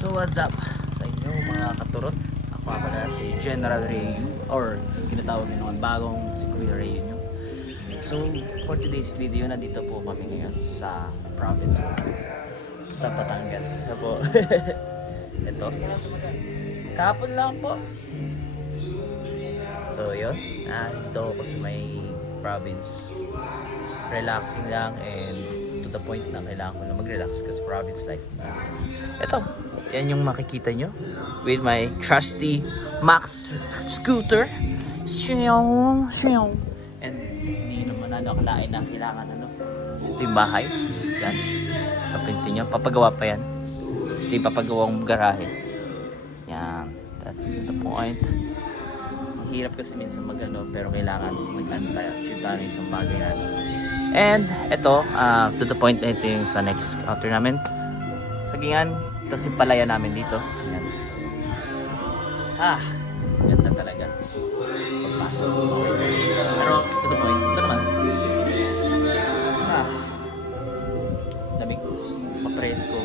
So what's up sa inyo mga katurot? Ako nga pala si General Rayu, or tinatawag nyo naman bagong si Kuya Rayu nyo. So for today's video, nandito po kami ngayon sa province ko, sa Batangas. Ito po. Ito. Kahapon lang po. So yun, nandito ako sa may province. Relaxing lang and to the point na kailangan ko na mag-relax kasi province life. Ito, yan yung makikita nyo with my trusty Max scooter. Siyong. And hindi naman nakalain na kailangan so ito yung bahay. Yan, kapintin nyo, papagawa pa yan. Ito yung papagawang garahe. Yan, that's the point. Hirap kasi minsan pero kailangan mag-antay at yung isang bagay natin. And ito, to the point na ito yung sa next counter namin. Sagingan, ito si palaya namin dito. Ayan. Ganda talaga. Pagpasok. Pero to the point, ito naman. Lamig. Papresko.